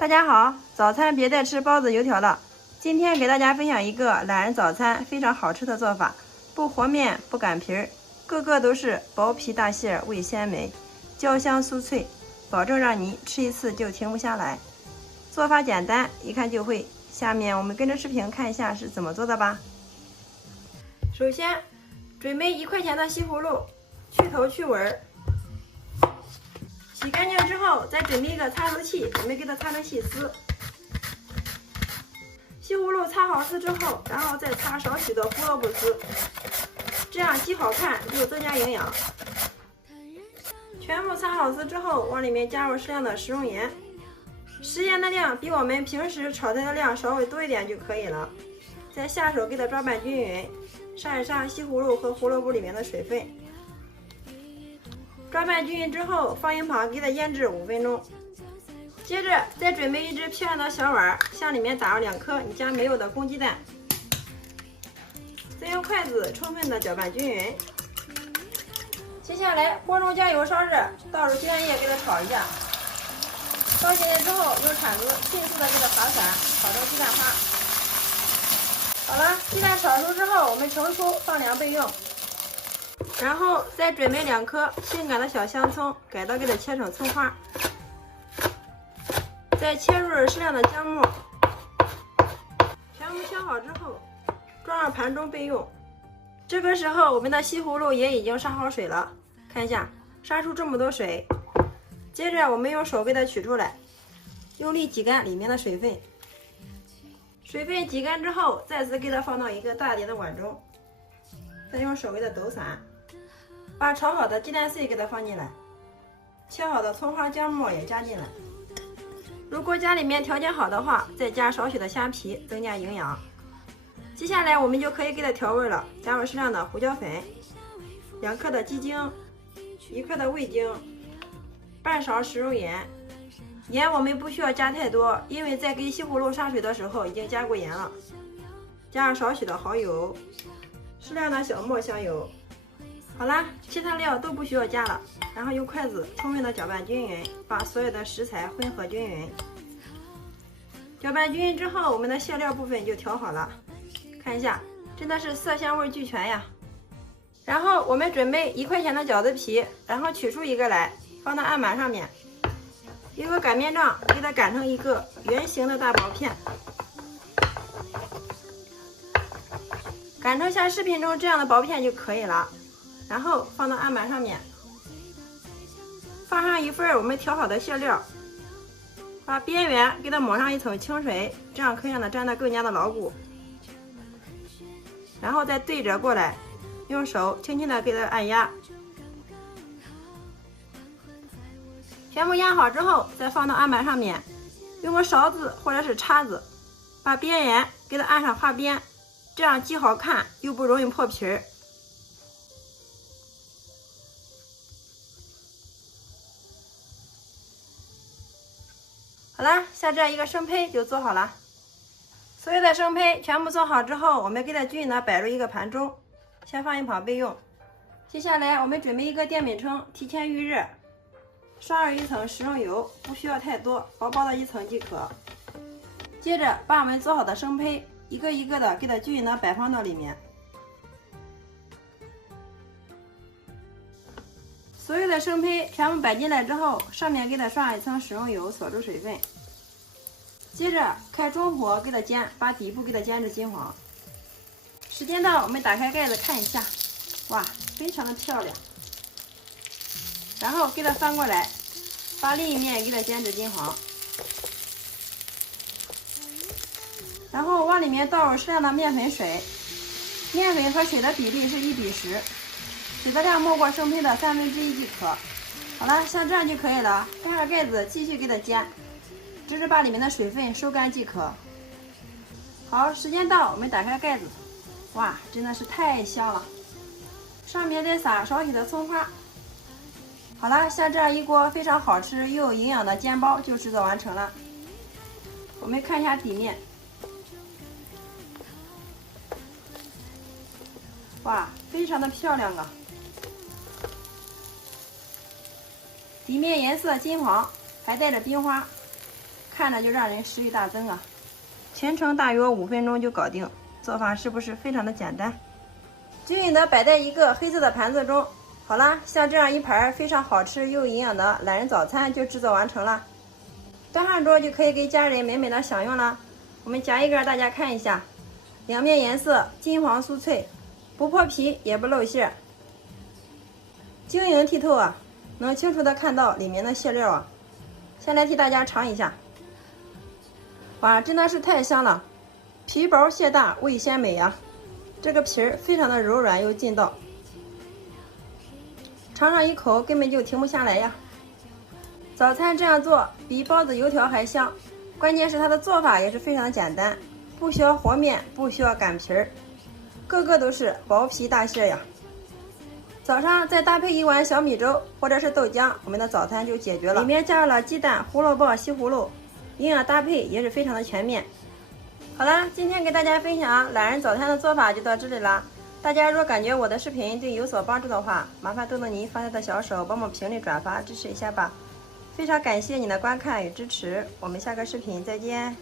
大家好，早餐别再吃包子油条了。今天给大家分享一个懒人早餐非常好吃的做法，不和面不擀皮儿，个个都是薄皮大馅味鲜美，焦香酥脆，保证让你吃一次就停不下来。做法简单，一看就会。下面我们跟着视频看一下是怎么做的吧。首先准备1块钱的西葫芦，去头去尾儿。洗干净之后，再准备一个擦头器，我们给它擦成细丝。西葫芦擦好丝之后，然后再擦少许的胡萝卜丝，这样既好看又增加营养。全部擦好丝之后，往里面加入适量的食用盐，食盐的量比我们平时炒菜的量稍微多一点就可以了。再下手给它抓拌均匀，杀一杀西葫芦和胡萝卜里面的水分。抓拌均匀之后，放一旁给它腌制5分钟。接着再准备一只漂亮的小碗，向里面打入2颗你家没有的公鸡蛋，再用筷子充分的搅拌均匀。接下来锅中将油烧热，倒入鸡蛋液给它炒一下。烧起来之后，用铲子迅速的给它划散，炒成鸡蛋花。好了，鸡蛋炒熟之后，我们盛出放凉备用。然后再准备2颗性感的小香葱，改刀给它切成葱花，再切入适量的姜末，全部切好之后装入盘中备用。这个时候我们的西葫芦也已经杀好水了，看一下杀出这么多水。接着我们用手给它取出来，用力挤干里面的水分。水分挤干之后，再次给它放到一个大点的碗中，再用手给它抖散。把炒好的鸡蛋碎给它放进来，切好的葱花姜末也加进来。如果家里面条件好的话，再加少许的虾皮增加营养。接下来我们就可以给它调味了，加入适量的胡椒粉，2克的鸡精，1克的味精，半勺食用盐。盐我们不需要加太多，因为在给西葫芦杀水的时候已经加过盐了。加上少许的蚝油，适量的小磨香油。好啦，其他料都不需要加了，然后用筷子充分的搅拌均匀，把所有的食材混合均匀。搅拌均匀之后，我们的馅料部分就调好了，看一下，真的是色香味俱全呀。然后我们准备1块钱的饺子皮，然后取出一个来，放到案板上面，一个擀面杖给它擀成一个圆形的大薄片，擀成像视频中这样的薄片就可以了。然后放到案板上面，放上一份我们调好的馅料，把边缘给它抹上一层清水，这样可以让它粘得更加的牢固。然后再对折过来，用手轻轻的给它按压。全部压好之后，再放到案板上面，用个勺子或者是叉子，把边缘给它按上花边，这样既好看又不容易破皮儿。好了，像这样一个生胚就做好了。所有的生胚全部做好之后，我们给它均匀的摆入一个盘中，先放一旁备用。接下来我们准备一个电饼铛，提前预热，刷入一层食用油，不需要太多，薄薄的一层即可。接着把我们做好的生胚一个一个的给它均匀的摆放到里面。所有的生胚全部摆进来之后，上面给它刷一层食用油，锁住水分。接着开中火给它煎，把底部给它煎至金黄。时间到，我们打开盖子看一下，哇，非常的漂亮。然后给它翻过来，把另一面给它煎至金黄。然后往里面倒入适量的面粉水，面粉和水的比例是1:10。水的量没过生胚的1/3即可。好了，像这样就可以了。盖上盖子继续给它煎，直至把里面的水分收干即可。好，时间到，我们打开盖子，哇，真的是太香了。上面再撒少许的葱花。好了，像这样一锅非常好吃又有营养的煎包就制作完成了。我们看一下底面，哇，非常的漂亮啊。底面颜色金黄，还带着冰花，看着就让人食欲大增啊！全程大约5分钟就搞定，做法是不是非常的简单？均匀的摆在一个黑色的盘子中。好啦，像这样一盘非常好吃又营养的懒人早餐就制作完成了，端上桌就可以给家人美美的享用了。我们夹一个让大家看一下，两面颜色金黄酥脆，不破皮也不露馅，晶莹剔透啊，能清楚的看到里面的馅料啊。先来替大家尝一下，哇，真的是太香了，皮薄馅大，味鲜美呀。这个皮儿非常的柔软又劲道，尝上一口根本就停不下来呀。早餐这样做比包子油条还香，关键是它的做法也是非常的简单，不需要和面，不需要擀皮儿，个个都是薄皮大馅呀。早上再搭配一碗小米粥或者是豆浆，我们的早餐就解决了。里面加入了鸡蛋、胡萝卜、西葫芦，营养搭配也是非常的全面。好了，今天给大家分享懒人早餐的做法就到这里了。大家若感觉我的视频对有所帮助的话，麻烦动动您发财的小手，帮忙评论转发支持一下吧。非常感谢你的观看与支持，我们下个视频再见。